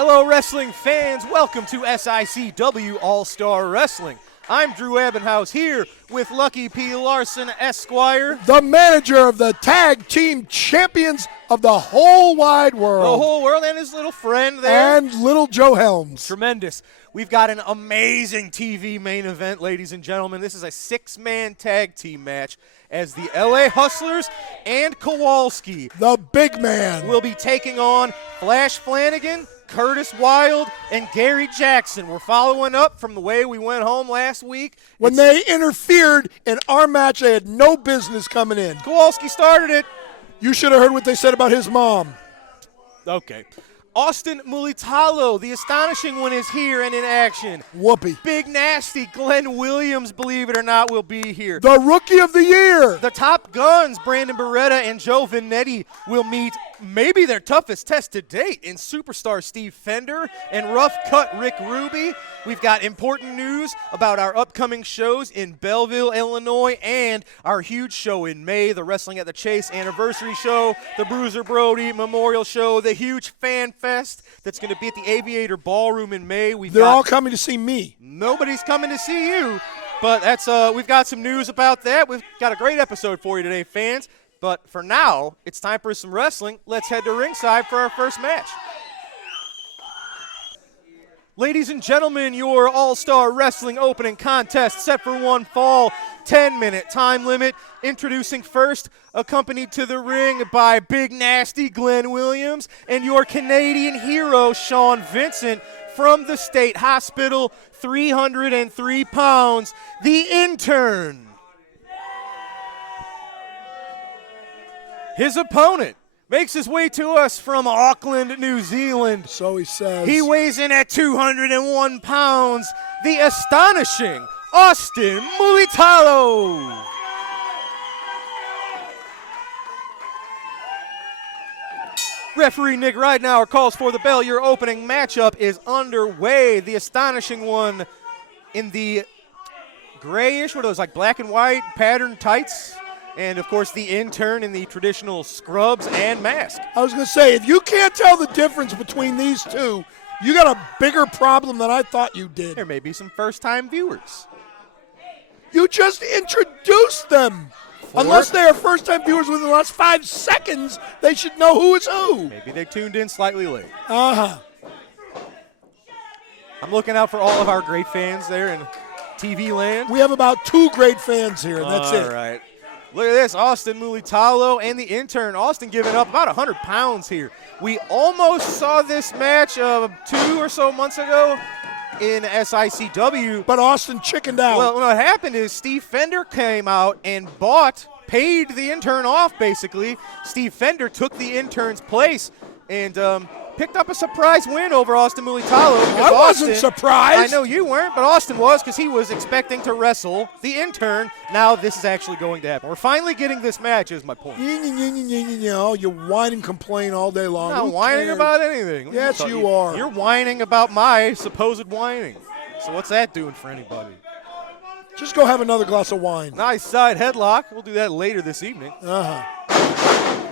Hello, wrestling fans. Welcome to SICW All-Star Wrestling. I'm Drew Ebenhaus here with Lucky P. Larson, Esquire. The manager of the tag team champions of the whole wide world. The whole world and his little friend there. And little Joe Helms. Tremendous. We've got an amazing TV main event, ladies and gentlemen. This is a six-man tag team match as the LA Hustlers and Kowalski, the big man, will be taking on Flash Flanagan, Curtis Wilde, and Gary Jackson. We're following up from the way we went home last week. When they interfered in our match, they had no business coming in. Kowalski started it. You should have heard what they said about his mom. Okay. Austin Mulitalo, the astonishing one, is here and in action. Whoopee. Big Nasty Glenn Williams, believe it or not, will be here. The Rookie of the Year. The Top Guns, Brandon Beretta and Joe Vinetti, will meet maybe their toughest test to date in Superstar Steve Fender and Rough Cut Rick Ruby. We've got important news about our upcoming shows in Belleville, Illinois, and our huge show in May, the Wrestling at the Chase Anniversary Show, the Bruiser Brody Memorial Show, the huge Fan Fest that's going to be at the Aviator Ballroom in May. They're all coming to see me. Nobody's coming to see you, but that's we've got some news about that. We've got a great episode for you today, fans. But for now, it's time for some wrestling. Let's head to ringside for our first match. Ladies and gentlemen, your All-Star Wrestling opening contest set for one fall, 10-minute time limit. Introducing first, accompanied to the ring by Big Nasty Glenn Williams and your Canadian hero, Sean Vincent, from the State Hospital, 303 pounds, the intern. His opponent makes his way to us from Auckland, New Zealand. So he says. He weighs in at 201 pounds, the astonishing Austin Mulitalo. Referee Nick Ridenauer calls for the bell. Your opening matchup is underway. The astonishing one in the grayish, what are those, like black and white pattern tights? And, of course, the intern in the traditional scrubs and mask. I was going to say, if you can't tell the difference between these two, you got a bigger problem than I thought you did. There may be some first-time viewers. You just introduced them. Unless they are first-time viewers within the last 5 seconds, they should know who is who. Maybe they tuned in slightly late. Uh-huh. I'm looking out for all of our great fans there in TV land. We have about 2 great fans here, and that's it. All right. Look at this, Austin Mulitalo and the intern. Austin giving up about 100 pounds here. We almost saw this match 2 or so months ago in SICW. But Austin chickened out. Well, what happened is Steve Fender came out and paid the intern off, basically. Steve Fender took the intern's place and picked up a surprise win over Austin Mulitalo. I wasn't surprised. I know you weren't, but Austin was because he was expecting to wrestle the intern. Now this is actually going to happen. We're finally getting this match is my point. You whine and complain all day long. I'm not whining about anything. Yes, you are. You're whining about my supposed whining. So what's that doing for anybody? Just go have another glass of wine. Nice side headlock. We'll do that later this evening.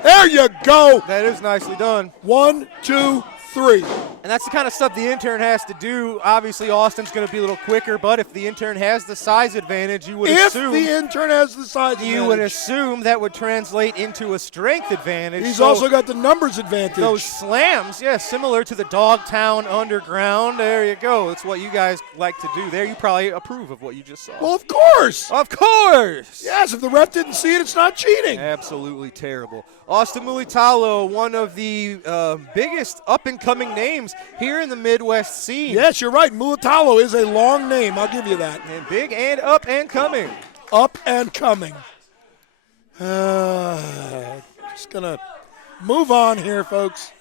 There you go. That is nicely done. 1, 2, 3. And that's the kind of stuff the intern has to do. Obviously, Austin's going to be a little quicker, but if the intern has the size advantage, you would assume. If the intern has the size advantage. You would assume that would translate into a strength advantage. He's also got the numbers advantage. Those slams, similar to the Dogtown Underground. There you go. That's what you guys like to do there. You probably approve of what you just saw. Well, of course. Of course. Yes, if the ref didn't see it, it's not cheating. Absolutely terrible. Austin Mulitalo, one of the biggest up-and-coming names here in the Midwest scene. Yes, you're right. Mulitalo is a long name. I'll give you that. And big and up and coming. Up and coming. Just going to move on here, folks.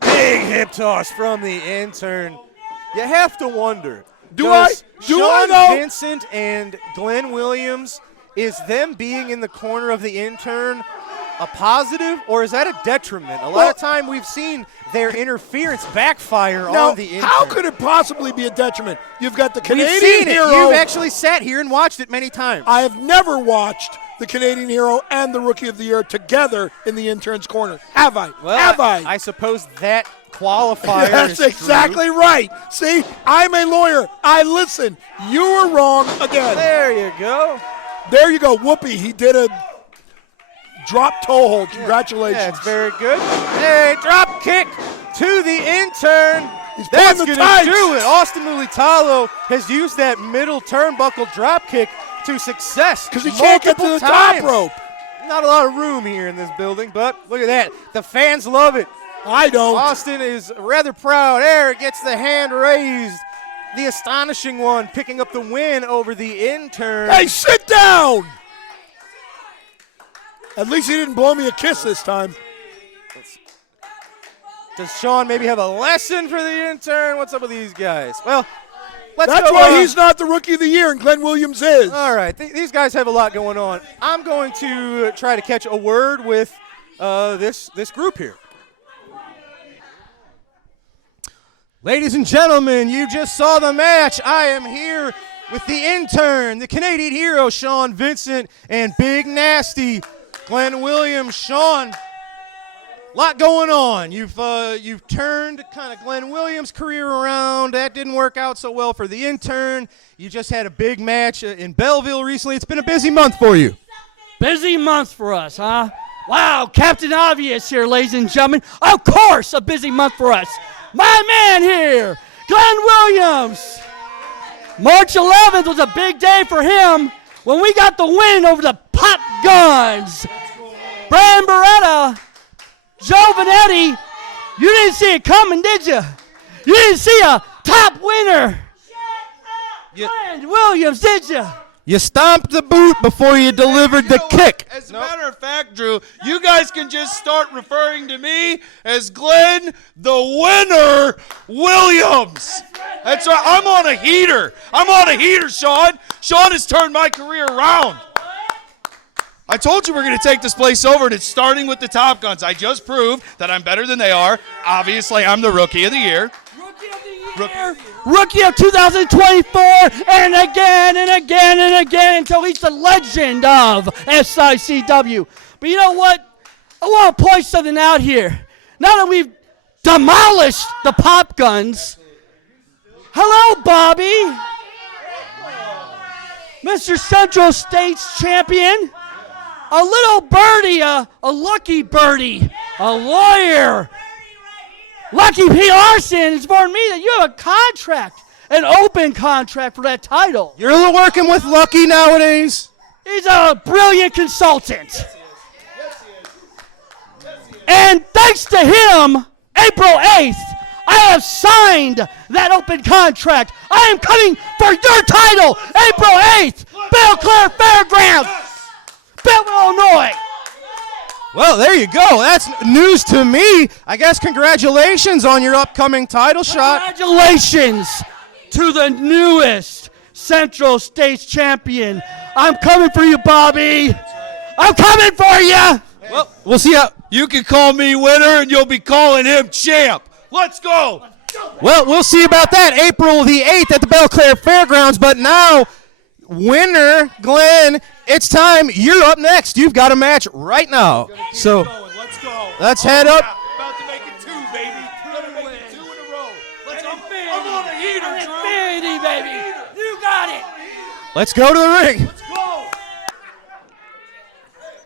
Big hip toss from the intern. You have to wonder. Do I know? Vincent and Glenn Williams, is them being in the corner of the intern a positive, or is that a detriment? A lot of time we've seen their interference backfire on the intern. How could it possibly be a detriment? You've got the Canadian We've seen hero. You've actually sat here and watched it many times. I have never watched the Canadian hero and the Rookie of the Year together in the intern's corner. Have I? Well, have I? I suppose that qualifier. That's is exactly true. right. See, I'm a lawyer. I listen. You were wrong again. There you go. There you go. Whoopee. He did a drop toe hold. Congratulations. That's very good. Hey, drop kick to the intern. He's That's pulling the going to tights. do it. Austin Mulitalo has used that middle turnbuckle drop kick to success. Because he can't get to the multiple top times. rope. Not a lot of room here in this building, but look at that. The fans love it. I don't. Austin is rather proud. There, gets the hand raised. The astonishing one picking up the win over the intern. Hey, sit down. At least he didn't blow me a kiss this time. Does Sean maybe have a lesson for the intern? What's up with these guys? Well, let's That's go why on. he's not the Rookie of the Year and Glenn Williams is. All right, these guys have a lot going on. I'm going to try to catch a word with this group here. Ladies and gentlemen, you just saw the match. I am here with the intern, the Canadian hero, Sean Vincent, and Big Nasty, Glenn Williams. Sean, lot going on. You've turned kind of Glenn Williams' career around. That didn't work out so well for the intern. You just had a big match in Belleville recently. It's been a busy month for you. Busy month for us, huh? Wow, Captain Obvious here, ladies and gentlemen. Of course, a busy month for us. My man here, Glenn Williams. March 11th was a big day for him when we got the win over the Pop Guns. Brian Beretta, Joe Vanetti, you didn't see it coming, did you? You didn't see a top winner. Glenn Williams, did you? You stomped the boot before you delivered the kick. As a matter of fact, Drew, you guys can just start referring to me as Glenn the Winner Williams. That's right. I'm on a heater. Sean. Sean has turned my career around. I told you we're going to take this place over, and it's starting with the Top Guns. I just proved that I'm better than they are. Obviously, I'm the Rookie of the Year. Rookie of 2024, and again and again and again until he's the legend of SICW. But you know what? I want to point something out here. Now that we've demolished the Pop Guns, hello, Bobby. Mr. Central States Champion, a little birdie, a lucky birdie, a lawyer. Lucky P. Larson has informed me that you have a contract, an open contract for that title. You're working with Lucky nowadays. He's a brilliant consultant. And thanks to him, April 8th, I have signed that open contract. I am coming for your title, April 8th, Belle Claire Fairgrounds, Belleville, Illinois. Well, there you go. That's news to me. I guess congratulations on your upcoming title shot. Congratulations to the newest Central States champion. I'm coming for you, Bobby. I'm coming for you. Well, we'll see how. You can call me winner, and you'll be calling him champ. Let's go. Well, we'll see about that April the 8th at the Belle Claire Fairgrounds. But now, winner Glenn, it's time. You're up next. You've got a match right now. So Let's go. let's head up. About to make it 2, baby. Gonna make it 2 in a row. Let's go. I'm on a heater, Drew. Infinity, baby. You got it. Let's go to the ring. Let's go.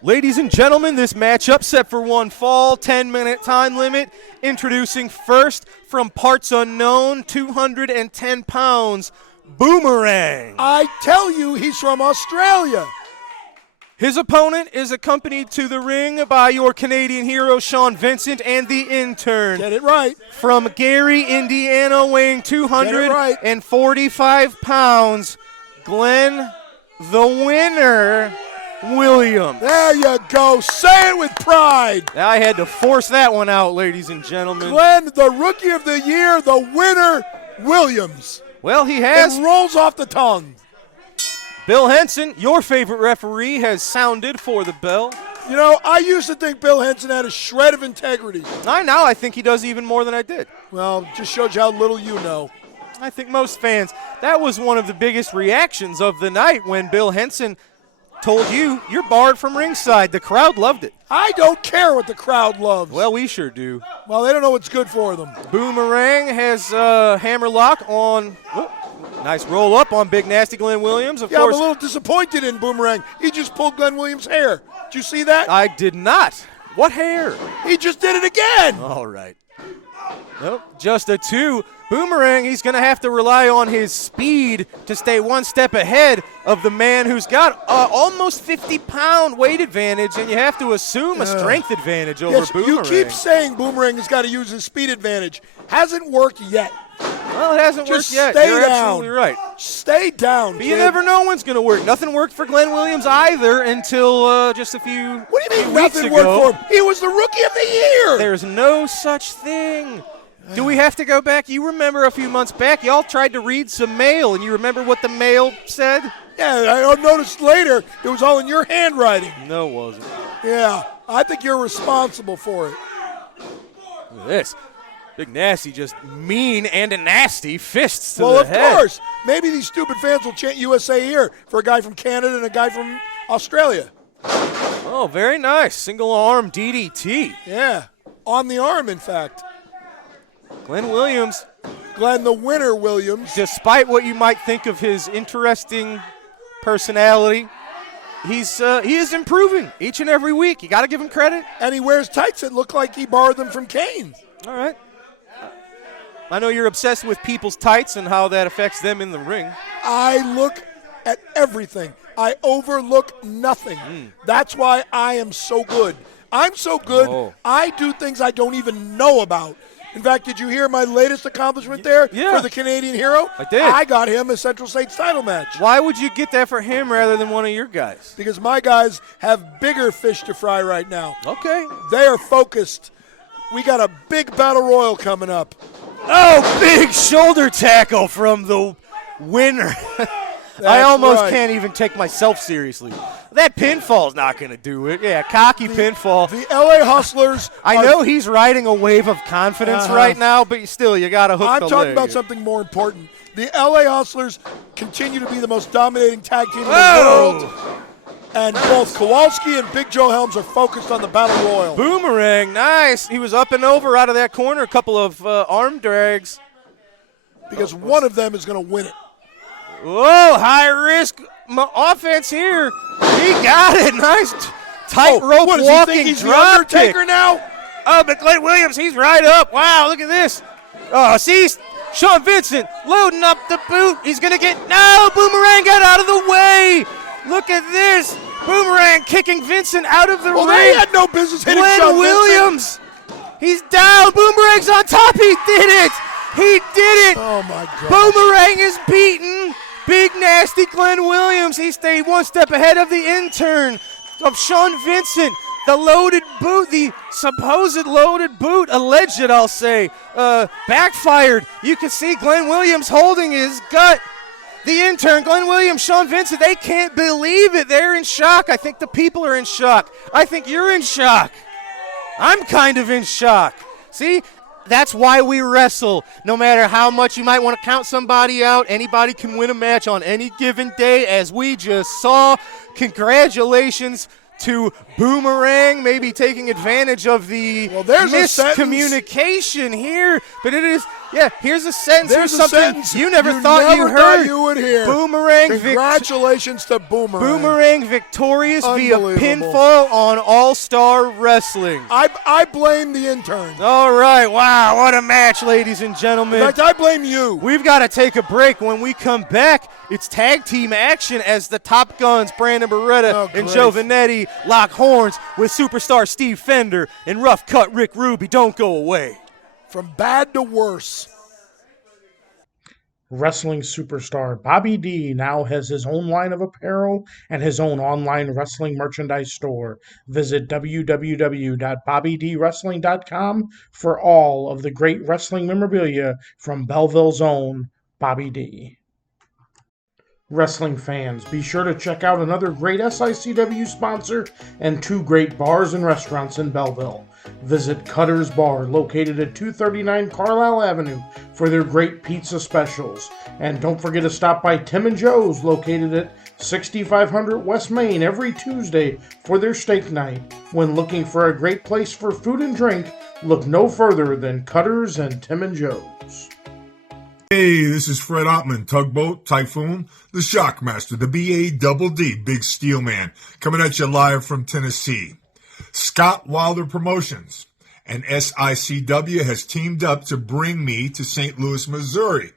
Ladies and gentlemen, this matchup set for one fall, 10-minute time limit. Introducing first from parts unknown, 210 pounds, Boomerang. I tell you, he's from Australia. His opponent is accompanied to the ring by your Canadian hero, Sean Vincent, and the intern. Get it right. From Gary, Indiana, weighing 245 pounds, Glenn the Winner Williams. There you go. Say it with pride. I had to force that one out, ladies and gentlemen. Glenn, the Rookie of the Year, the Winner Williams. Well, he has. It rolls off the tongue. Bill Henson, your favorite referee, has sounded for the bell. You know, I used to think Bill Henson had a shred of integrity. I think he does even more than I did. Well, just shows you how little you know. I think most fans, that was one of the biggest reactions of the night when Bill Henson told you you're barred from ringside. The crowd loved it. I don't care what the crowd loves. Well, we sure do. Well, they don't know what's good for them. Boomerang has hammerlock on. Oh, nice roll up on Big Nasty Glenn Williams. Of Yeah, course, I'm a little disappointed in Boomerang. He just pulled Glenn Williams' hair. Did you see that? I did not. What hair? He just did it again. All right. Nope, just a 2. Boomerang, he's going to have to rely on his speed to stay one step ahead of the man who's got almost 50-pound weight advantage, and you have to assume a strength advantage over Yes, Boomerang. you keep saying Boomerang has got to use his speed advantage. Hasn't worked yet. Well, it hasn't Just worked yet. stay You're down. absolutely right. Stay down, But you kid. never know when's going to work. Nothing worked for Glenn Williams either until just a few What do you mean weeks nothing ago. worked for him? He was the Rookie of the Year. There's no such thing. Do we have to go back? You remember a few months back, y'all tried to read some mail, and you remember what the mail said? Yeah, I noticed later it was all in your handwriting. No, it wasn't. Yeah, I think you're responsible for it. Look at this. Big Nasty, just mean and a nasty fists to Well, the of head. course. Maybe these stupid fans will chant USA here for a guy from Canada and a guy from Australia. Oh, very nice. Single arm DDT. Yeah, on the arm, in fact. Glenn Williams, Glenn the Winner Williams. despite what you might think of his interesting personality, he is improving each and every week. You got to give him credit. And he wears tights that look like he borrowed them from Kane. All right. I know you're obsessed with people's tights and how that affects them in the ring. I look at everything. I overlook nothing. That's why I am so good. I'm so good, Oh. I do things I don't even know about. In fact, did you hear my latest accomplishment there Yeah. for the Canadian hero? I did. I got him a Central States title match Why would you get that for him rather than one of your guys? because my guys have bigger fish to fry right now. Okay. They are focused. We got a big battle royal coming up. Oh, big shoulder tackle from the winner. I almost right. can't even take myself seriously. That pinfall's not going to do it. Yeah, cocky pinfall. The LA Hustlers. I are- know he's riding a wave of confidence right now, but still, you got to hook I'm the talking leg. about something more important. The LA Hustlers continue to be the most dominating tag team in the Whoa! world. And both Kowalski and Big Joe Helms are focused on the Battle Royal. Boomerang, nice. He was up and over out of that corner. A couple of arm drags. Because one of them is going to win it. Whoa, high risk offense here. He got it. Nice tight rope what, does he walking think he's the drop kick. Undertaker now? Oh, but Glenn Williams, he's right up. Wow, look at this. Oh, see, Sean Vincent loading up the boot. He's going to get, no, Boomerang got out of the way. Look at this. Boomerang kicking Vincent out of the Well, ring. they had no business hitting Glenn Sean Williams. He's down. Boomerang's on top. He did it. He did it. Oh, my God. Boomerang is beaten. Big Nasty Glenn Williams. He stayed one step ahead of the intern of Sean Vincent. The loaded boot, the supposed loaded boot, alleged, I'll say, backfired. You can see Glenn Williams holding his gut. The intern, Glenn Williams, Sean Vincent, they can't believe it. They're in shock. I think the people are in shock. I think you're in shock. I'm kind of in shock. See? That's why we wrestle. No matter how much you might want to count somebody out, anybody can win a match on any given day, as we just saw. Congratulations to Boomerang, maybe taking advantage of the there's a sentence. miscommunication here. But it is, yeah, here's a sentence. There's Here's a something sentence you never thought you heard. you would hear. Boomerang Congratulations to Boomerang. Boomerang victorious via Unbelievable. pinfall on All-Star Wrestling. I blame the intern. All right, wow, what a match, ladies and gentlemen. In fact, I blame you. We've got to take a break. When we come back, it's tag team action as the Top Guns, Brandon Beretta and great. Joe Vanetti, lock horns with superstar Steve Fender and rough cut Rick Ruby. Don't go away. From bad to worse. Wrestling superstar Bobby D now has his own line of apparel and his own online wrestling merchandise store. Visit www.bobbydwrestling.com for all of the great wrestling memorabilia from Belleville's own Bobby D. Wrestling fans, be sure to check out another great SICW sponsor and two great bars and restaurants in Belleville. Visit Cutter's Bar, located at 239 Carlisle Avenue, for their great pizza specials. And don't forget to stop by Tim and Joe's, located at 6500 West Main, every Tuesday for their steak night. When looking for a great place for food and drink, look no further than Cutter's and Tim and Joe's. Hey, this is Fred Ottman, Tugboat, Typhoon, the Shockmaster, the B-A-double-D, Big Steel Man, coming at you live from Tennessee. Scott Wilder Promotions and SICW has teamed up to bring me to St. Louis, Missouri.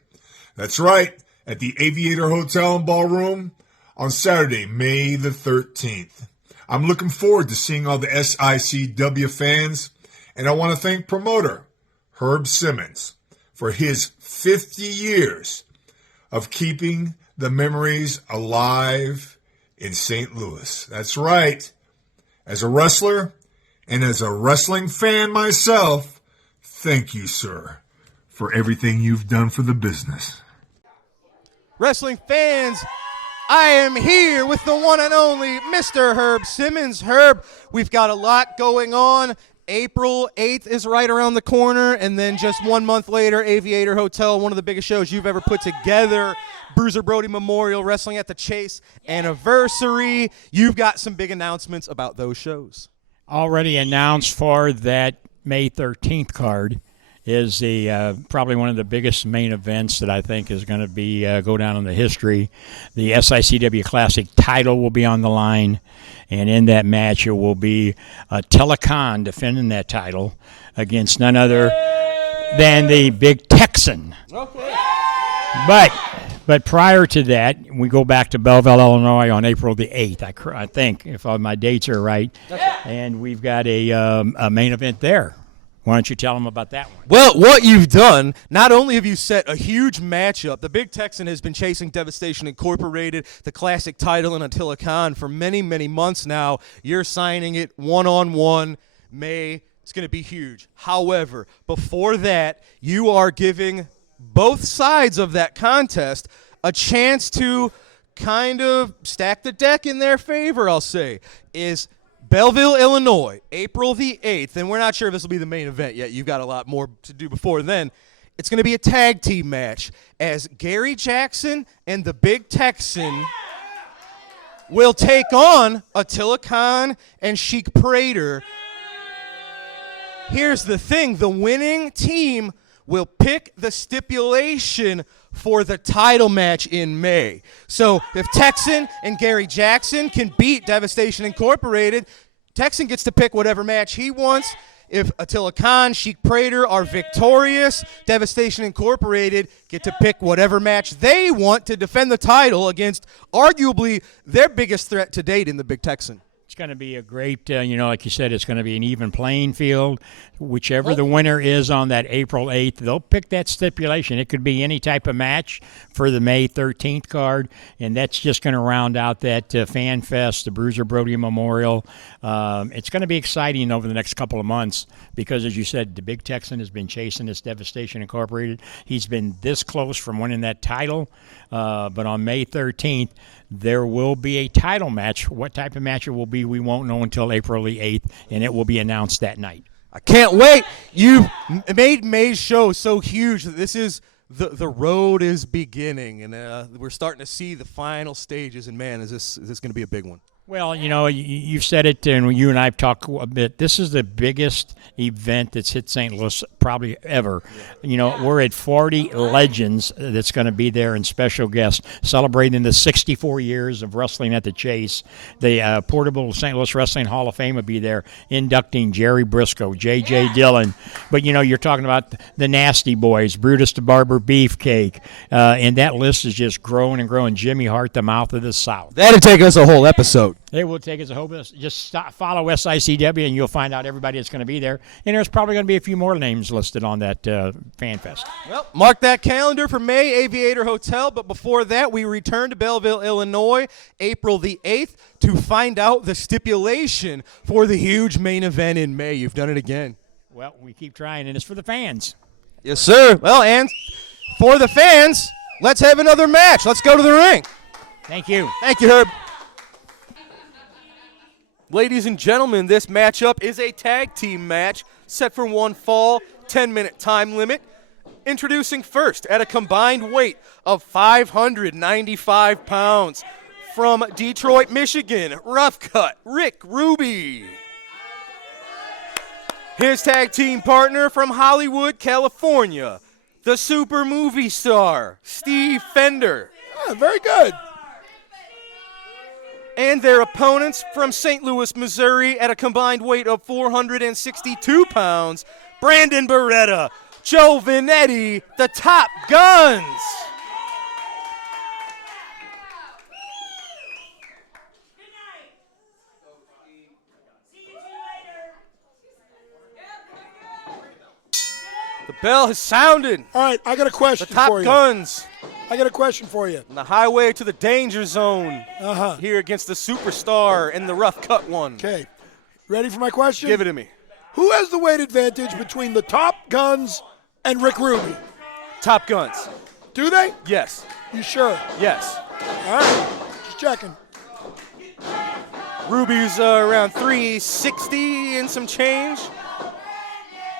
That's right, at the Aviator Hotel and Ballroom on Saturday, May the 13th. I'm looking forward to seeing all the SICW fans, and I want to thank promoter Herb Simmons for his 50 years of keeping the memories alive in St. Louis. That's right. As a wrestler and as a wrestling fan myself, thank you, sir, for everything you've done for the business. Wrestling fans, I am here with the one and only Mr. Herb Simmons. Herb, we've got a lot going on. April 8th is right around the corner, and then just 1 month later, Aviator Hotel, one of the biggest shows you've ever put together. Bruiser Brody Memorial Wrestling at the Chase anniversary. You've got some big announcements about those shows. Already announced for that May 13th card is the probably one of the biggest main events that I think is going to be go down in the history. The SICW Classic title will be on the line, and in that match it will be Telecon defending that title against none other than the Big Texan. Okay. But prior to that, we go back to Belleville, Illinois on April the 8th, I think, if all my dates are right. And we've got a main event there. Why don't you tell them about that one? Well, what you've done, not only have you set a huge matchup, the Big Texan has been chasing Devastation Incorporated, the classic title in Attila Khan for many, many months now. You're signing it one-on-one. May, it's going to be huge. However, before that, you are giving both sides of that contest a chance to kind of stack the deck in their favor, I'll say, is Belleville, Illinois, April the 8th, and we're not sure if this will be the main event yet. You've got a lot more to do before then. It's going to be a tag team match as Gary Jackson and the Big Texan will take on Attila Khan and Sheik Prater. Here's the thing. The winning team will pick the stipulation for the title match in May. So if Texan and Gary Jackson can beat Devastation Incorporated, Texan gets to pick whatever match he wants. If Attila Khan, Sheik Prater are victorious, Devastation Incorporated get to pick whatever match they want to defend the title against arguably their biggest threat to date in the Big Texan. It's going to be a great, like you said, it's going to be an even playing field. Whichever the winner is on that April 8th, they'll pick that stipulation. It could be any type of match for the May 13th card, and that's just going to round out that Fan Fest, the Bruiser Brody Memorial. It's going to be exciting over the next couple of months because, as you said, the Big Texan has been chasing this Devastation Incorporated. He's been this close from winning that title, but on May 13th, there will be a title match. What type of match it will be, we won't know until April the 8th, and it will be announced that night. I can't wait. You've made May's show so huge that this is the road is beginning, and we're starting to see the final stages. And man, is this going to be a big one? Well, you've said it, and you and I have talked a bit. This is the biggest event that's hit St. Louis probably ever. We're at 40 legends that's going to be there and special guests celebrating the 64 years of wrestling at the Chase. The Portable St. Louis Wrestling Hall of Fame will be there, inducting Jerry Briscoe, J.J. Dillon. But, you're talking about the Nasty Boys, Brutus the Barber Beefcake, and that list is just growing and growing. Jimmy Hart, the Mouth of the South. That'd take us a whole episode. They will take us a whole bit. Just follow SICW, and you'll find out everybody that's going to be there. And there's probably going to be a few more names listed on that Fan Fest. Well, mark that calendar for May, Aviator Hotel. But before that, we return to Belleville, Illinois, April the 8th, to find out the stipulation for the huge main event in May. You've done it again. Well, we keep trying, and it's for the fans. Yes, sir. Well, and for the fans, let's have another match. Let's go to the ring. Thank you. Thank you, Herb. Ladies and gentlemen, this matchup is a tag team match set for one fall, 10-minute time limit. Introducing first at a combined weight of 595 pounds from Detroit, Michigan, Rough Cut Rick Ruby. His tag team partner from Hollywood, California, the super movie star, Steve Fender. Yeah, very good. And their opponents from St. Louis, Missouri at a combined weight of 462 pounds, Brandon Beretta, Joe Vanetti, the Top Guns. The bell has sounded. All right, I got a question The Top for you. Guns I got a question for you. on the highway to the danger zone Uh-huh. here against the Superstar and the Rough Cut one. Okay. Ready for my question? Give it to me. Who has the weight advantage between the Top Guns and Rick Ruby? Top Guns. Do they? Yes. You sure? Yes. All right. Just checking. Ruby's around 360 and some change.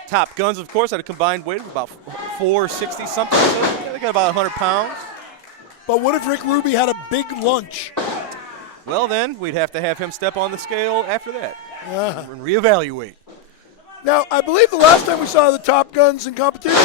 Top Guns, of course, had a combined weight of about 460 something. So yeah, they got about 100 pounds. But what if Rick Ruby had a big lunch? Well, then we'd have to have him step on the scale after that Uh, and reevaluate. now, I believe the last time we saw the Top Guns in competition,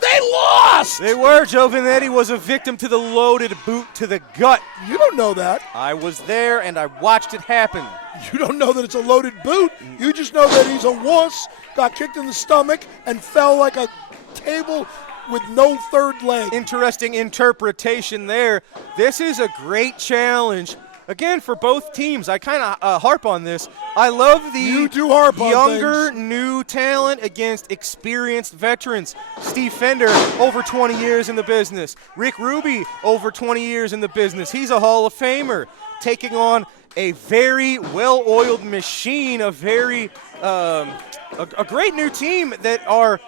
they lost! They were. Joe Vanetti was a victim to the loaded boot to the gut. You don't know that. I was there and I watched it happen. You don't know that it's a loaded boot. You just know that he's a wuss, got kicked in the stomach, and fell like a table with no third leg. Interesting interpretation there. This is a great challenge. Again, for both teams, I kind of harp on this. I love the You do harp on younger, things. new talent against experienced veterans. Steve Fender, over 20 years in the business. Rick Ruby, over 20 years in the business. He's a Hall of Famer, taking on a very well-oiled machine, a very a great new team that are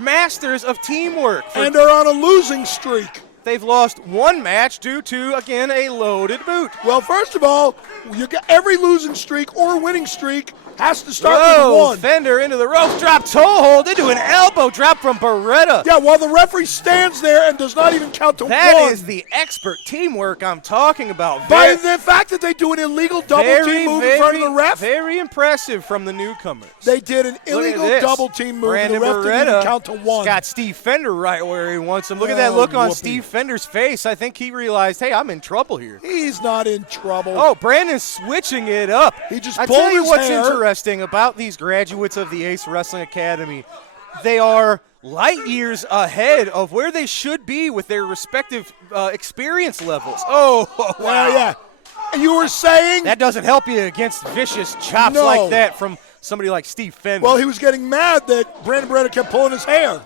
masters of teamwork. And are on a losing streak. They've lost one match due to, again, a loaded boot. Well, first of all, you got every losing streak or winning streak has to start Whoa, with one. Fender into the rope drop, toe hold into an elbow drop from Beretta. Yeah, while the referee stands there and does not even count to That one. is the expert teamwork I'm talking about. By the fact that they do an illegal double team move in front of the ref. Very impressive from the newcomers. They did an Look at illegal this. double team move Brandon and the ref didn't Beretta even count to one. got Steve Fender right where he wants him. Look at that Oh, look on whoopee. Steve Fender's face. I think he realized, hey, I'm in trouble here. He's not in trouble. Oh, Brandon's switching it up. He just I pulled tell you his what's hair. interesting about these graduates of the Ace Wrestling Academy. They are light years ahead of where they should be with their respective experience levels. Oh, wow. Yeah. And you were saying? That doesn't help you against vicious chops No. like that from somebody like Steve Fender. Well, he was getting mad that Brandon Beretta kept pulling his hair.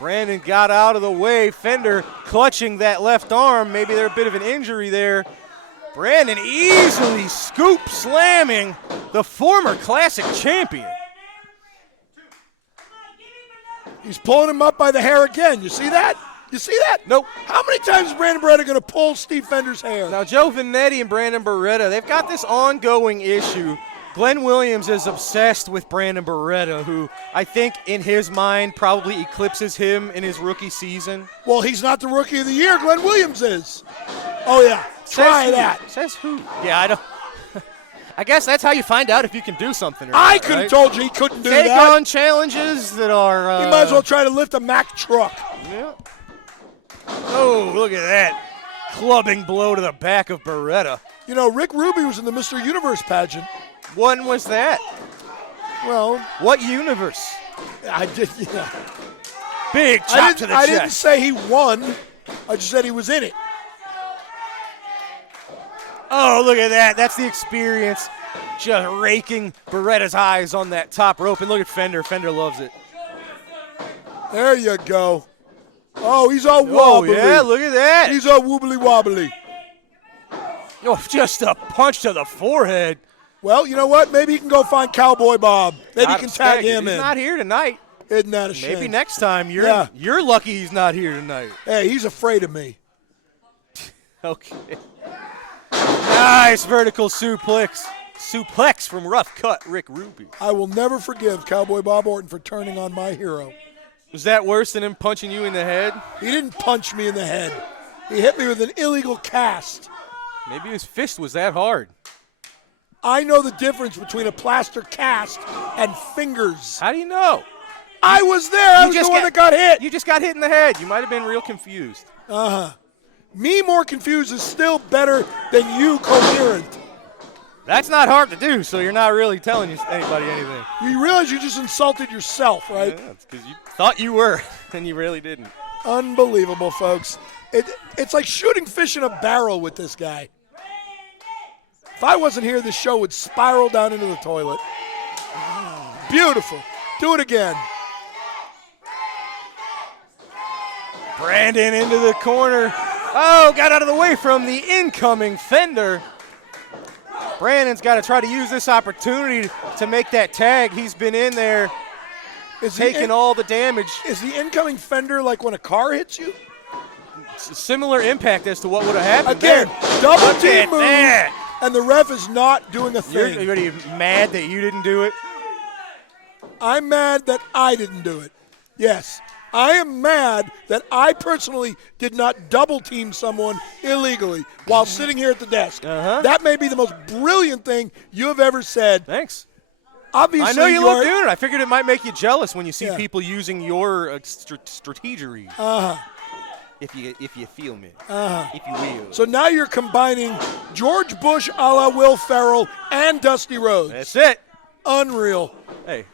Brandon got out of the way. Fender clutching that left arm. Maybe there's a bit of an injury there. Brandon easily scoop slamming the former Classic champion. He's pulling him up by the hair again. You see that? You see that? Nope. How many times is Brandon Beretta going to pull Steve Fender's hair? Now, Joe Vanetti and Brandon Beretta, they've got this ongoing issue. Glenn Williams is obsessed with Brandon Beretta, who I think in his mind probably eclipses him in his rookie season. Well, he's not the rookie of the year. Glenn Williams is. Oh, yeah. Try Says who? that. Says who? Yeah, I don't. I guess that's how you find out if you can do something or I not, could have right? told you he couldn't do Take that. on challenges that are. He might as well try to lift a Mack truck. Yeah. Oh, look at that. Clubbing blow to the back of Beretta. You know, Rick Ruby was in the Mr. Universe pageant. When was that? Well, What universe? I did. Yeah. Big chop to the I chest. didn't say he won. I just said he was in it. Oh, look at that. That's the experience. Just raking Beretta's eyes on that top rope. And look at Fender. Fender loves it. There you go. Oh, he's all Oh, wobbly. yeah, look at that. He's all wobbly wobbly. Oh, just a punch to the forehead. Well, you know what? Maybe he can go find Cowboy Bob. Maybe Not he can tag expected. him He's in. not here tonight. Isn't that a shame? Maybe next time. Yeah. You're lucky he's not here tonight. Hey, he's afraid of me. Okay. Nice vertical suplex. Suplex from Rough Cut Rick Ruby. I will never forgive Cowboy Bob Orton for turning on my hero. Was that worse than him punching you in the head? He didn't punch me in the head. He hit me with an illegal cast. Maybe his fist was that hard. I know the difference between a plaster cast and fingers. How do you know? I was there. I was the one that got hit. You just got hit in the head. You might have been real confused. Me more confused is still better than you coherent. That's not hard to do, so you're not really telling anybody anything. You realize you just insulted yourself, right? Yeah, it's because you thought you were, and you really didn't. Unbelievable, folks. It's like shooting fish in a barrel with this guy. If I wasn't here, the show would spiral down into the toilet. Beautiful. Do it again. Brandon into the corner. Oh, got out of the way from the incoming fender. Brandon's got to try to use this opportunity to make that tag. He's been in there taking all the damage. Is the incoming fender like when a car hits you? It's a similar impact as to what would have happened. Again, there. double team move, and the ref is not doing a thing. You're mad that you didn't do it? I'm mad that I didn't do it. Yes. I am mad that I personally did not double team someone illegally while sitting here at the desk. That may be the most brilliant thing you have ever said. Thanks. Obviously, I know you love doing it. I figured it might make you jealous when you see people using your strategery. If you feel me. If you will. So now you're combining George Bush a la Will Ferrell and Dusty Rhodes. That's it. Unreal. Hey,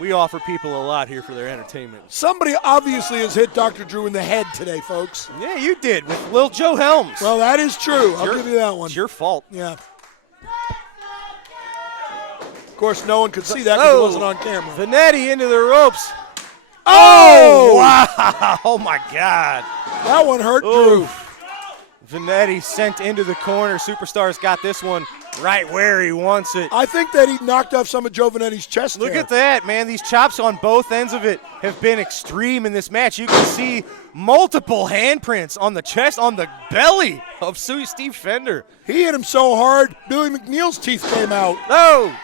we offer people a lot here for their entertainment. Somebody obviously has hit Dr. Drew in the head today, folks. Yeah, you did with Lil Joe Helms. Well, that is true. I'll give you that one. It's your fault. Yeah. Of course, no one could see that because it wasn't on camera. Vanetti into the ropes. Oh, wow. Oh, my God. That one hurt Drew. Vanetti sent into the corner. Superstar's got this one right where he wants it. I think that he knocked off some of Joe Vanetti's chest Look hair. at that, man. These chops on both ends of it have been extreme in this match. You can see multiple handprints on the chest, on the belly of Steve Fender. He hit him so hard, Billy McNeil's teeth came out. Oh,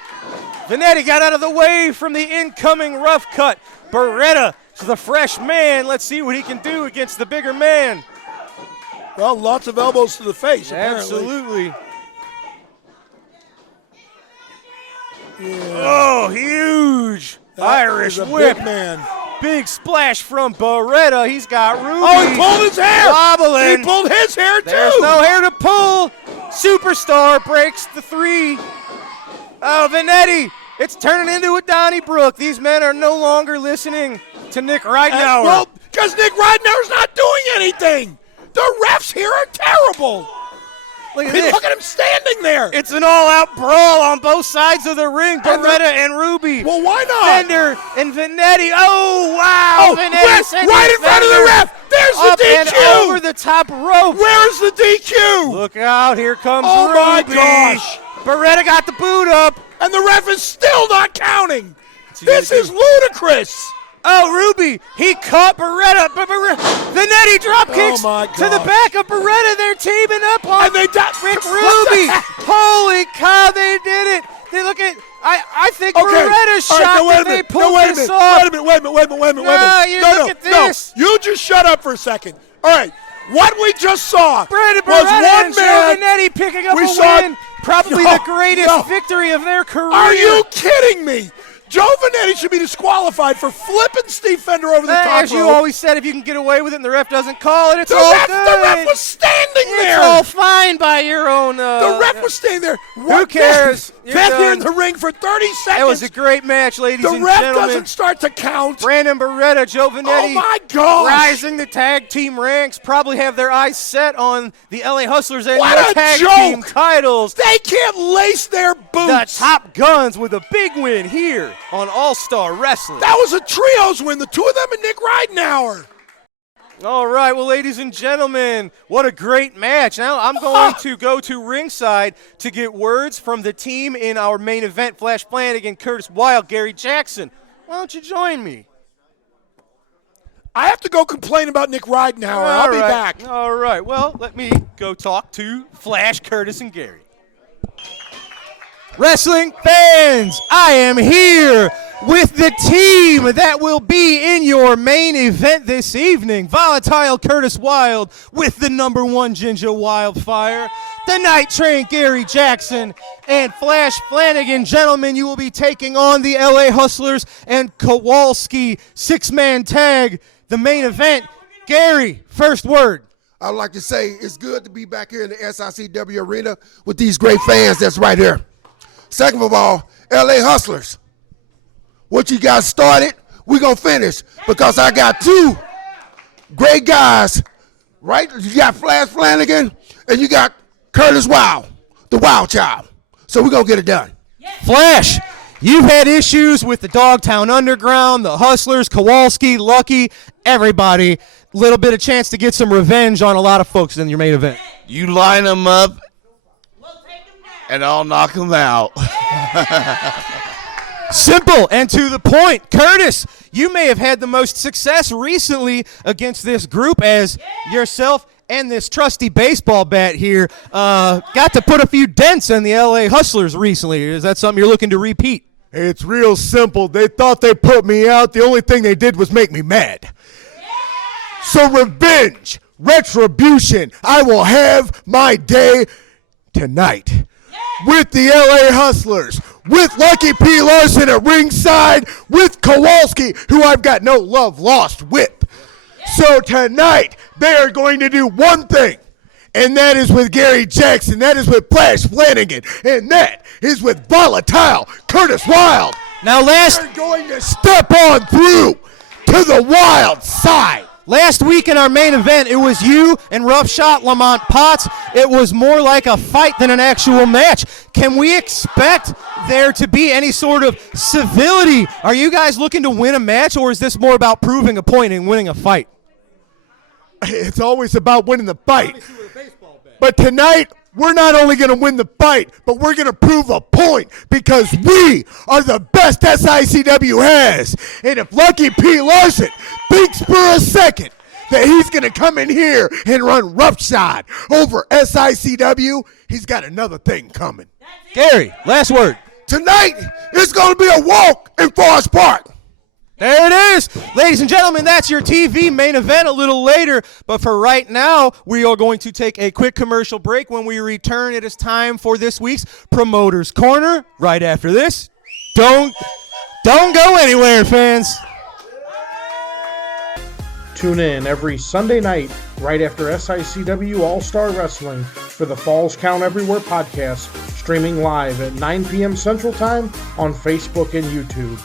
Vanetti got out of the way from the incoming rough cut. Beretta to the fresh man. Let's see what he can do against the bigger man. Well, lots of elbows to the face, apparently. Absolutely. Yeah. Oh, huge That Irish is a whip. big man. Big splash from Beretta. He's got Ruby. Oh, he pulled his hair. Wobbling. He pulled his hair, too. There's no hair to pull. Superstar breaks the 3. Oh, Vanetti. It's turning into a Donnybrook. These men are no longer listening to Nick Ridenour. Well, because Nick Ridenour's not doing anything. The refs here are terrible. Look at this. Look at him standing there. It's an all-out brawl on both sides of the ring. Beretta and Ruby. Well, why not? Fender and Vanetti. Oh, wow. Oh, Vanetti right in front of the ref. There's up the DQ. And over the top rope. Where's the DQ? Look out. Here comes Oh, Ruby. my gosh. Beretta got the boot up. And the ref is still not counting. This is ludicrous. Oh, Ruby, he caught Beretta. Vanetti drop kicks to the back of Beretta. They're teaming up on And they Rick Ruby. Holy cow, they did it. They look at, I think Beretta's All right, shocked now, wait that a they minute. pulled No, wait a this minute. off. Wait a minute. No, look at this. No. You just shut up for a second. All right. What we just saw Brandon was Beretta one and man. Joe Vanetti picking up We a saw- win. Probably No, the greatest no. victory of their career. Are you kidding me? Joe Vanetti should be disqualified for flipping Steve Fender over the top As you rope. always said, if you can get away with it and the ref doesn't call it, it's The all ref, good. the ref was standing there. It's all fine by your own. The ref was standing there. Who cares? You're Beth here in done. the ring for 30 seconds. It was a great match, ladies the and ref gentlemen. doesn't start to count. Brandon Beretta, Joe Vanetti, Oh my gosh. rising the tag team ranks, probably have their eyes set on the LA Hustlers and What your a tag joke. team titles. They can't lace their The boots. Top Guns with a big win here on All-Star Wrestling. That was a trios win, the two of them and Nick Ridenour. All right, well, ladies and gentlemen, what a great match. Now I'm going to go to ringside to get words from the team in our main event, Flash Flanagan, Curtis Wilde, Gary Jackson. Why don't you join me? I have to go complain about Nick Ridenour. I'll be back. All right, well, let me go talk to Flash, Curtis, and Gary. Wrestling fans, I am here with the team that will be in your main event this evening. Volatile Curtis Wild with the #1 Ginger Wildfire. The Night Train Gary Jackson and Flash Flanagan. Gentlemen, you will be taking on the LA Hustlers and Kowalski 6-man tag. The main event. Gary, first word. I would like to say it's good to be back here in the SICW arena with these great fans that's right here. Second of all, LA Hustlers, what you got started, we gonna finish because I got two great guys, right? You got Flash Flanagan and you got Curtis Wild, the Wild Child. So we gonna get it done. Flash, you've had issues with the Dogtown Underground, the Hustlers, Kowalski, Lucky, everybody. Little bit of chance to get some revenge on a lot of folks in your main event. You line them up, and I'll knock them out. Simple and to the point. Curtis, you may have had the most success recently against this group as yourself and this trusty baseball bat here got to put a few dents in the LA Hustlers recently. Is that something you're looking to repeat? It's real simple. They thought they put me out. The only thing they did was make me mad. So revenge, retribution, I will have my day tonight with the LA Hustlers, with Lucky P. Larson at ringside, with Kowalski, who I've got no love lost with. So tonight, they are going to do one thing, and that is with Gary Jackson, that is with Flash Flanagan, and that is with Volatile Curtis Wild. Now They're going to step on through to the wild side. Last week in our main event, it was you and Rough Shot Lamont Potts. It was more like a fight than an actual match. Can we expect there to be any sort of civility? Are you guys looking to win a match, or is this more about proving a point and winning a fight? It's always about winning the fight. But tonight, we're not only going to win the fight, but we're going to prove a point because we are the best SICW has. And if Lucky P. Larson thinks for a second that he's going to come in here and run roughshod over SICW, he's got another thing coming. Gary, last word. Tonight, it's going to be a walk in Forest Park. There it is. Ladies and gentlemen, that's your TV main event a little later. But for right now, we are going to take a quick commercial break. When we return, it is time for this week's Promoter's Corner. Right after this, don't go anywhere, fans. Tune in every Sunday night right after SICW All-Star Wrestling for the Falls Count Everywhere podcast, streaming live at 9 p.m. Central Time on Facebook and YouTube.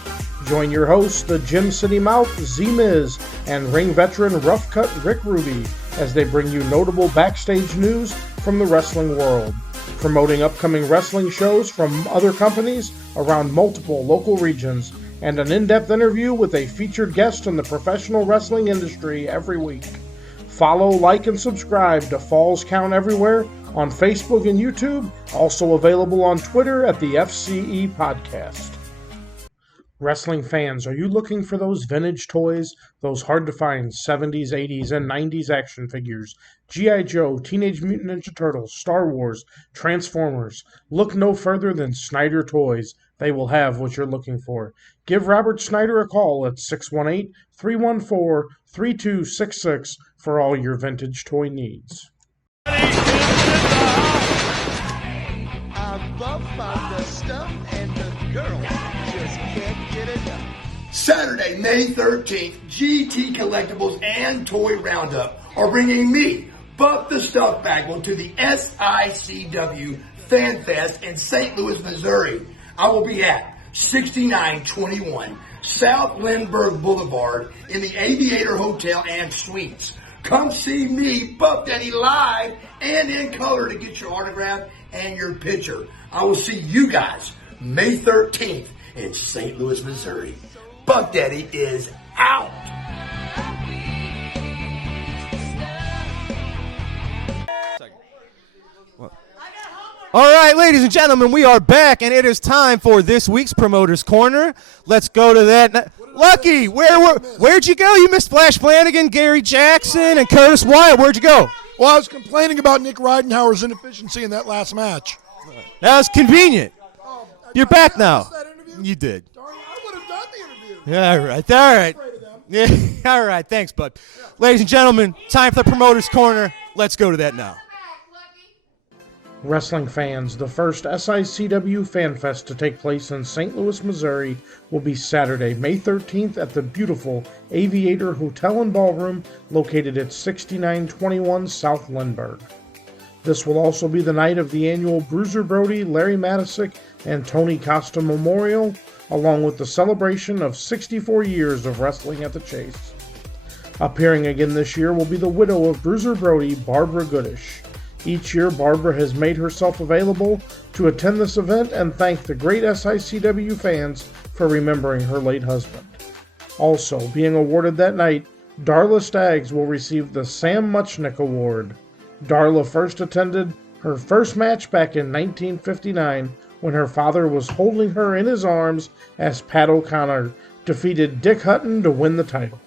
Join your hosts, the Gym City Mouth, Z-Miz, and ring veteran Rough Cut Rick Ruby as they bring you notable backstage news from the wrestling world, promoting upcoming wrestling shows from other companies around multiple local regions, and an in-depth interview with a featured guest in the professional wrestling industry every week. Follow, like, and subscribe to Falls Count Everywhere on Facebook and YouTube, also available on Twitter at the FCE Podcast. Wrestling fans, are you looking for those vintage toys, those hard-to-find 70s, 80s, and 90s action figures? G.I. Joe, Teenage Mutant Ninja Turtles, Star Wars, Transformers. Look no further than Snyder Toys. They will have what you're looking for. Give Robert Snyder a call at 618-314-3266 for all your vintage toy needs. Saturday, May 13th, GT Collectibles and Toy Roundup are bringing me, Buck the Stuff Bagwell, to the SICW Fan Fest in St. Louis, Missouri. I will be at 6921 South Lindbergh Boulevard in the Aviator Hotel and Suites. Come see me, Buck Daddy, live and in color to get your autograph and your picture. I will see you guys May 13th in St. Louis, Missouri. Buck Daddy is out. All right, ladies and gentlemen, we are back, and it is time for this week's Promoter's Corner. Let's go to that. Lucky, where'd you go? You missed Flash Flanagan, Gary Jackson, and Curtis Wild. Where'd you go? Well, I was complaining about Nick Ridenhour's inefficiency in that last match. That was convenient. You're back now. You did. I would have done the interview. Yeah, all right. All right. Yeah, all right. Thanks, bud. Ladies and gentlemen, time for the Promoter's Corner. Let's go to that now. Wrestling fans, the first SICW Fan Fest to take place in St. Louis, Missouri will be Saturday, May 13th at the beautiful Aviator Hotel and Ballroom located at 6921 South Lindbergh. This will also be the night of the annual Bruiser Brody, Larry Matisick, and Tony Costa Memorial, along with the celebration of 64 years of wrestling at the Chase. Appearing again this year will be the widow of Bruiser Brody, Barbara Goodish. Each year, Barbara has made herself available to attend this event and thank the great SICW fans for remembering her late husband. Also, being awarded that night, Darla Staggs will receive the Sam Muchnick Award. Darla first attended her first match back in 1959 when her father was holding her in his arms as Pat O'Connor defeated Dick Hutton to win the title.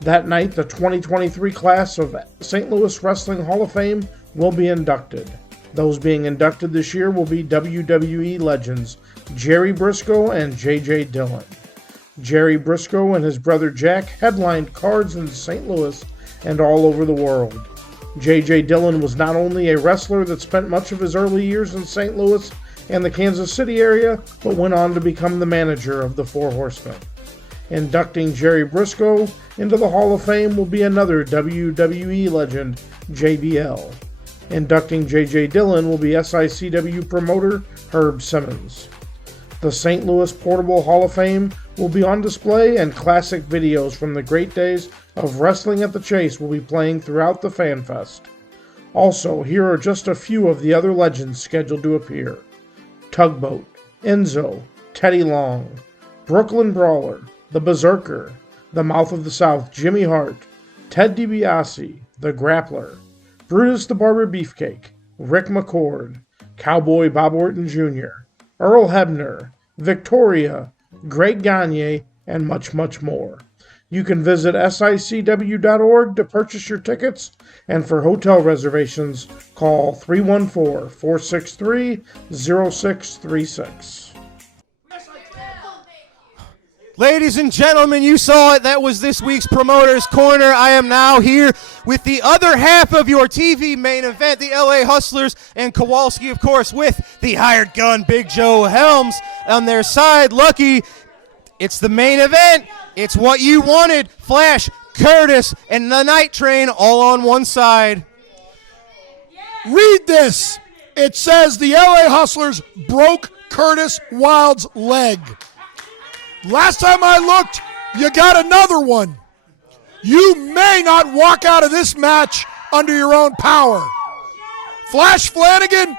That night, the 2023 class of St. Louis Wrestling Hall of Fame will be inducted. Those being inducted this year will be WWE legends Jerry Briscoe and J.J. Dillon. Jerry Briscoe and his brother Jack headlined cards in St. Louis and all over the world. J.J. Dillon was not only a wrestler that spent much of his early years in St. Louis and the Kansas City area, but went on to become the manager of the Four Horsemen. Inducting Jerry Briscoe into the Hall of Fame will be another WWE legend, JBL. Inducting J.J. Dillon will be SICW promoter Herb Simmons. The St. Louis Portable Hall of Fame will be on display, and classic videos from the great days of wrestling at the Chase will be playing throughout the Fan Fest. Also, here are just a few of the other legends scheduled to appear. Tugboat, Enzo, Teddy Long, Brooklyn Brawler, The Berserker, The Mouth of the South, Jimmy Hart, Ted DiBiase, The Grappler, Brutus the Barber Beefcake, Rick McCord, Cowboy Bob Orton Jr., Earl Hebner, Victoria, Greg Gagne, and much, much more. You can visit SICW.org to purchase your tickets, and for hotel reservations, call 314-463-0636. Ladies and gentlemen, you saw it. That was this week's Promoter's Corner. I am now here with the other half of your TV main event, the LA Hustlers, and Kowalski, of course, with the hired gun, Big Joe Helms, on their side. Lucky, it's the main event. It's what you wanted. Flash, Curtis, and the Night Train all on one side. Read this. It says the LA Hustlers broke Curtis Wild's leg. Last time I looked, you got another one. You may not walk out of this match under your own power. Flash Flanagan,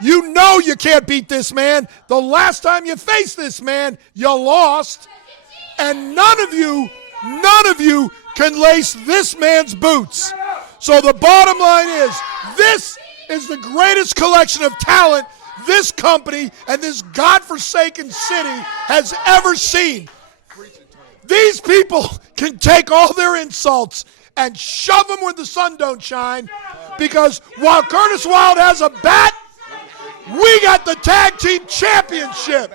you know you can't beat this man. The last time you faced this man, you lost. And none of you can lace this man's boots. So the bottom line is, this is the greatest collection of talent this company and this godforsaken city has ever seen. These people can take all their insults and shove them where the sun don't shine, because while Curtis Wild has a bat, we got the tag team championship.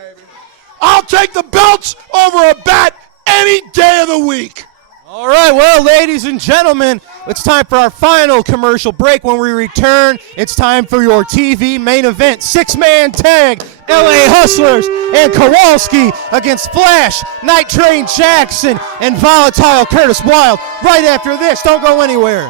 I'll take the belts over a bat any day of the week. All right, well, ladies and gentlemen, it's time for our final commercial break. When we return, it's time for your TV main event. Six-man tag, LA Hustlers and Kowalski against Flash, Night Train Jackson, and Volatile Curtis Wild. Right after this, don't go anywhere.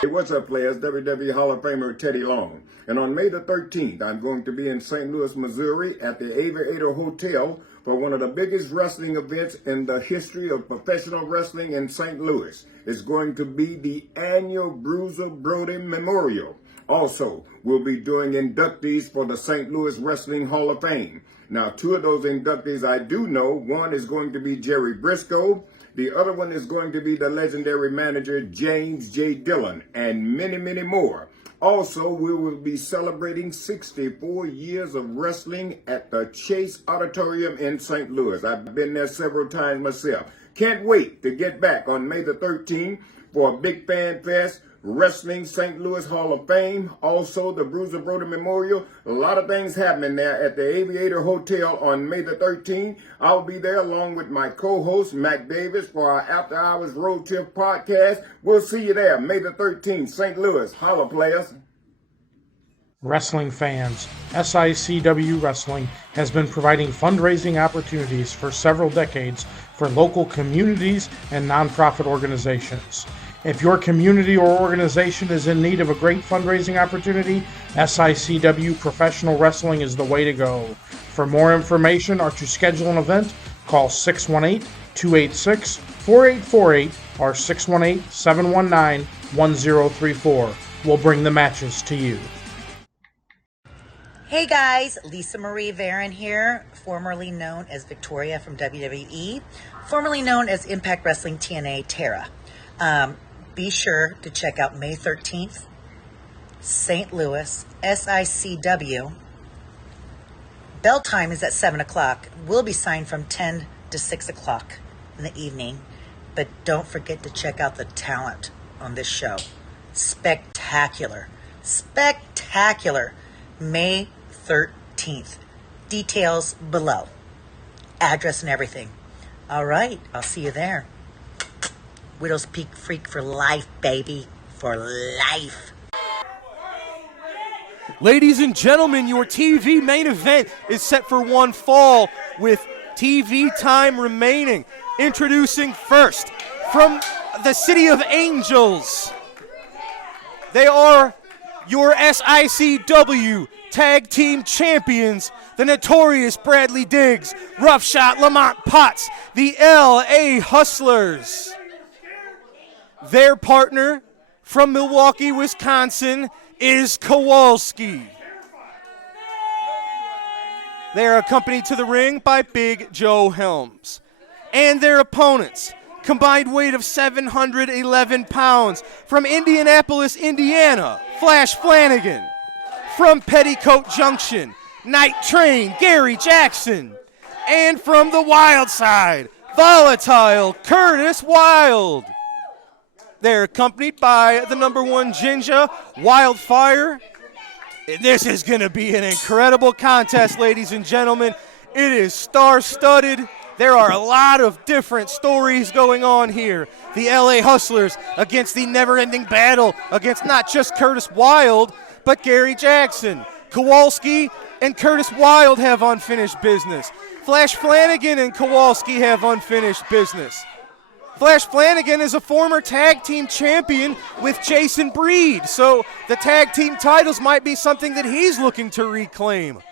Hey, what's up, players? WWE Hall of Famer Teddy Long. And on May the 13th, I'm going to be in St. Louis, Missouri at the Aviator Hotel for one of the biggest wrestling events in the history of professional wrestling in St. Louis. It's going to be the annual Bruiser Brody Memorial. Also, we'll be doing inductees for the St. Louis Wrestling Hall of Fame. Now, two of those inductees I do know. One is going to be Jerry Briscoe. The other one is going to be the legendary manager James J. Dillon, and many, many more. Also, we will be celebrating 64 years of wrestling at the Chase Auditorium in St. Louis. I've been there several times myself. Can't wait to get back on May the 13th for a big fan fest. Wrestling St. Louis Hall of Fame, also the Bruiser Brody Memorial. A lot of things happening there at the Aviator Hotel on May the 13th. I'll be there along with my co-host, Mac Davis, for our After Hours Road Trip podcast. We'll see you there, May the 13th, St. Louis. Holla, players. Wrestling fans, SICW Wrestling has been providing fundraising opportunities for several decades for local communities and nonprofit organizations. If your community or organization is in need of a great fundraising opportunity, SICW Professional Wrestling is the way to go. For more information or to schedule an event, call 618-286-4848 or 618-719-1034. We'll bring the matches to you. Hey guys, Lisa Marie Varon here, formerly known as Victoria from WWE, formerly known as Impact Wrestling TNA Tara. Be sure to check out May 13th, St. Louis, SICW. Bell time is at 7 o'clock. We'll be signed from 10 to 6 o'clock in the evening. But don't forget to check out the talent on this show. Spectacular. Spectacular. May 13th. Details below. Address and everything. All right, I'll see you there. Widow's Peak Freak for life, baby. For life. Ladies and gentlemen, your TV main event is set for one fall with TV time remaining. Introducing first from the City of Angels. They are your SICW Tag Team Champions, the notorious Bradley Diggs, Roughshot Lamont Potts, the LA Hustlers. Their partner from Milwaukee, Wisconsin is Kowalski. They are accompanied to the ring by Big Joe Helms. And their opponents, combined weight of 711 pounds, from Indianapolis, Indiana, Flash Flanagan. From Petticoat Junction, Night Train, Gary Jackson. And from the Wild Side, Volatile Curtis Wild. They're accompanied by the number one Ginger, Wildfire. This is going to be an incredible contest, ladies and gentlemen. It is star-studded. There are a lot of different stories going on here. The LA Hustlers against the never-ending battle against not just Curtis Wild, but Gary Jackson. Kowalski and Curtis Wild have unfinished business. Flash Flanagan and Kowalski have unfinished business. Flash Flanagan is a former tag team champion with Jason Breed, so the tag team titles might be something that he's looking to reclaim.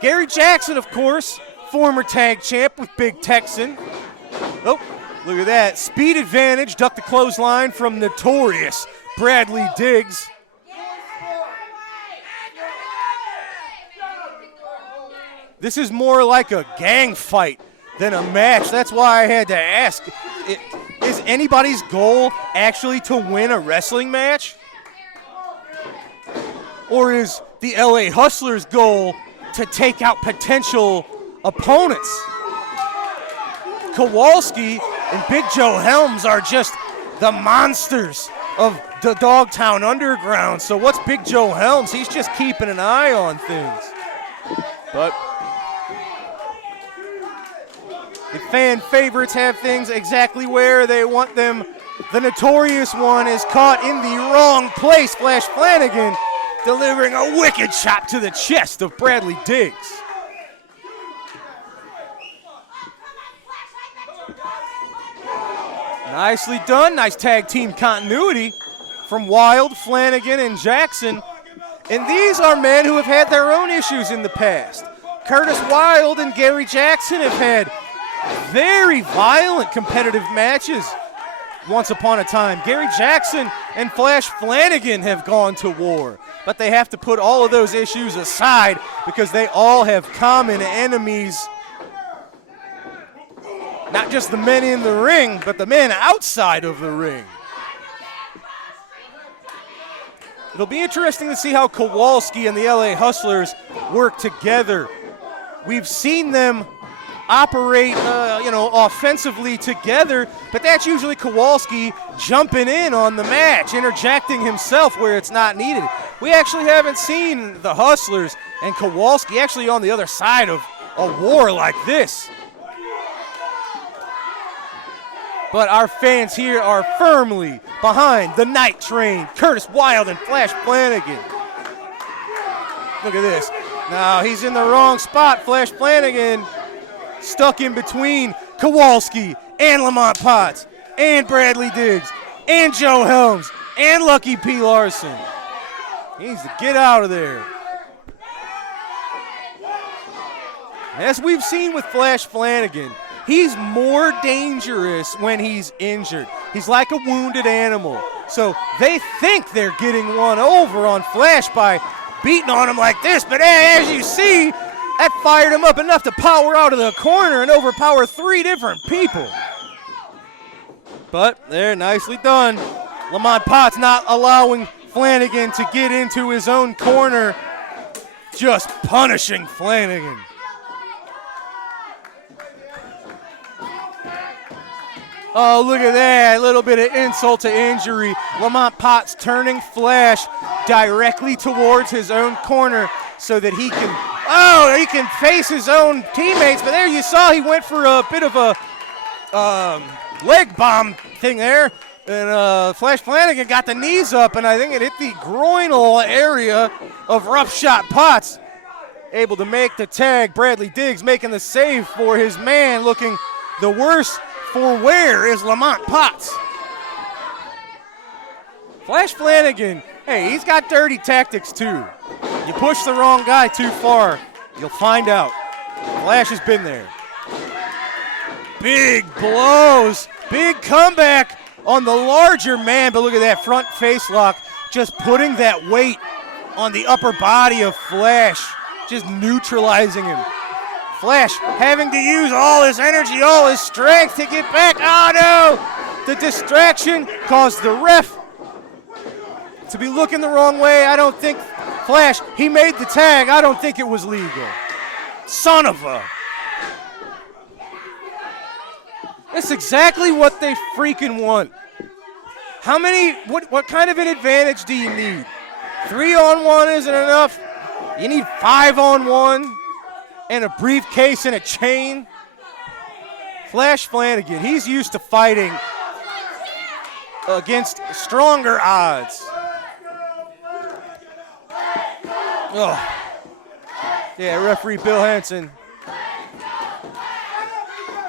Gary Jackson, of course, former tag champ with Big Texan. Oh, look at that. Speed advantage, duck the clothesline from notorious Bradley Diggs. This is more like a gang fight than a match. That's why I had to ask. Is anybody's goal actually to win a wrestling match? Or is the LA Hustlers' goal to take out potential opponents? Kowalski and Big Joe Helms are just the monsters of the Dogtown Underground. So what's Big Joe Helms? He's just keeping an eye on things. But the fan favorites have things exactly where they want them. The notorious one is caught in the wrong place. Flash Flanagan delivering a wicked chop to the chest of Bradley Diggs. Nicely done. Nice tag team continuity from Wild, Flanagan, and Jackson. And these are men who have had their own issues in the past. Curtis Wild and Gary Jackson have had very violent competitive matches once upon a time. Gary Jackson and Flash Flanagan have gone to war, but they have to put all of those issues aside because they all have common enemies. Not just the men in the ring, but the men outside of the ring. It'll be interesting to see how Kowalski and the LA Hustlers work together. We've seen them operate, offensively together, but that's usually Kowalski jumping in on the match, interjecting himself where it's not needed. We actually haven't seen the Hustlers and Kowalski actually on the other side of a war like this. But our fans here are firmly behind the Night Train, Curtis Wild and Flash Flanagan. Look at this. Now he's in the wrong spot. Flash Flanagan stuck in between Kowalski and Lamont Potts and Bradley Diggs and Joe Helms and Lucky P. Larson. He needs to get out of there. As we've seen with Flash Flanagan, he's more dangerous when he's injured. He's like a wounded animal. So they think they're getting one over on Flash by beating on him like this, but as you see, that fired him up enough to power out of the corner and overpower 3 different people. But they're nicely done. Lamont Potts not allowing Flanagan to get into his own corner, just punishing Flanagan. Oh, look at that, a little bit of insult to injury. Lamont Potts turning Flash directly towards his own corner so that he can face his own teammates. But there you saw he went for a bit of a leg bomb thing there. And Flash Flanagan got the knees up, and I think it hit the groinal area of Rough Shot Potts. Able to make the tag. Bradley Diggs making the save for his man, looking the worst for wear is Lamont Potts. Flash Flanagan, hey, he's got dirty tactics too. You push the wrong guy too far, you'll find out. Flash has been there. Big blows, big comeback on the larger man, but look at that front face lock, just putting that weight on the upper body of Flash, just neutralizing him. Flash having to use all his energy, all his strength to get back. Oh no! The distraction caused the ref to be looking the wrong way. I don't think Flash, he made the tag. I don't think it was legal. Son of a. That's exactly what they freaking want. How many, what kind of an advantage do you need? 3-on-1 isn't enough. You need 5-on-1. And a briefcase and a chain. Flash Flanagan, he's used to fighting against stronger odds. Oh. Yeah, referee Bill Henson.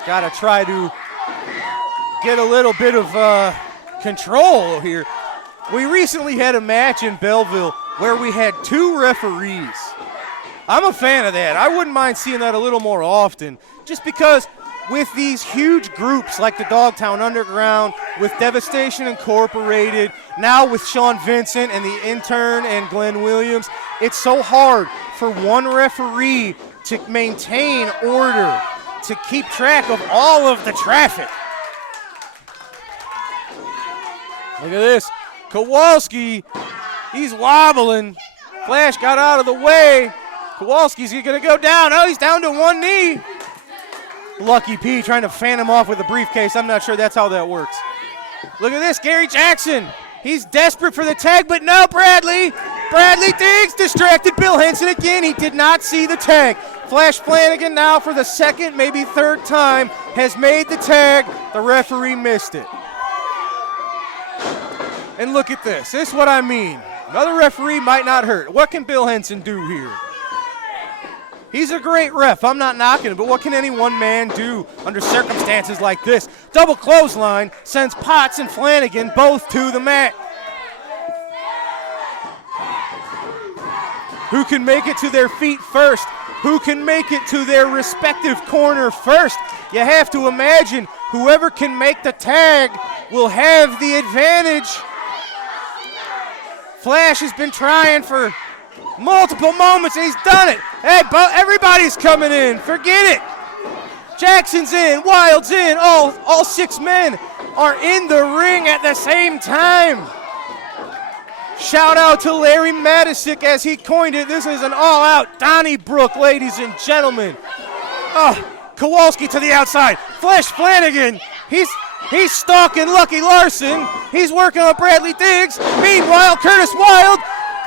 Got to try to get a little bit of control here. We recently had a match in Belleville where we had 2 referees. I'm a fan of that. I wouldn't mind seeing that a little more often, just because with these huge groups like the Dogtown Underground, with Devastation Incorporated, now with Sean Vincent and the intern and Glenn Williams, it's so hard for one referee to maintain order, to keep track of all of the traffic. Look at this. Kowalski, he's wobbling. Flash got out of the way. Kowalski's going to go down. Oh, he's down to one knee. Lucky P trying to fan him off with a briefcase. I'm not sure that's how that works. Look at this, Gary Jackson. He's desperate for the tag, but no, Bradley. Bradley Diggs distracted Bill Henson again. He did not see the tag. Flash Flanagan now for the second, maybe third time, has made the tag. The referee missed it. And look at this. This is what I mean. Another referee might not hurt. What can Bill Henson do here? He's a great ref. I'm not knocking him, but what can any one man do under circumstances like this? Double clothesline sends Potts and Flanagan both to the mat. Who can make it to their feet first? Who can make it to their respective corner first? You have to imagine whoever can make the tag will have the advantage. Flash has been trying for multiple moments, and he's done it. Hey, everybody's coming in. Forget it. Jackson's in. Wild's in. All 6 men are in the ring at the same time. Shout out to Larry Matisick as he coined it. This is an all-out Donnybrook, ladies and gentlemen. Oh, Kowalski to the outside. Flash Flanagan. He's stalking Lucky Larson. He's working on Bradley Diggs. Meanwhile, Curtis Wild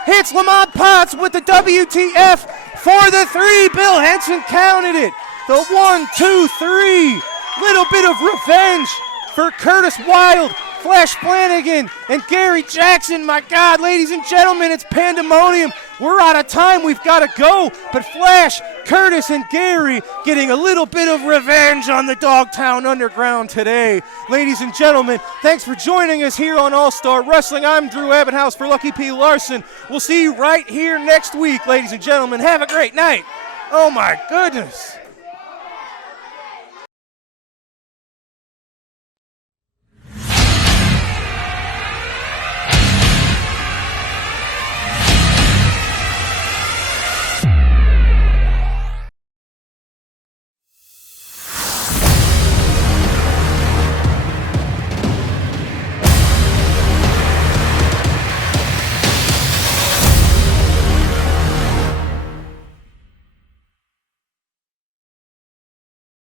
hits Lamont Potts with the WTF for the 3. Bill Henson counted it. The 1, 2, 3. Little bit of revenge for Curtis Wild, Flash Flanagan, and Gary Jackson. My God, ladies and gentlemen, it's pandemonium. We're out of time. We've got to go. But Flash, Curtis, and Gary getting a little bit of revenge on the Dogtown Underground today. Ladies and gentlemen, thanks for joining us here on All-Star Wrestling. I'm Drew Abbenhouse for Lucky P. Larson. We'll see you right here next week, ladies and gentlemen. Have a great night. Oh, my goodness.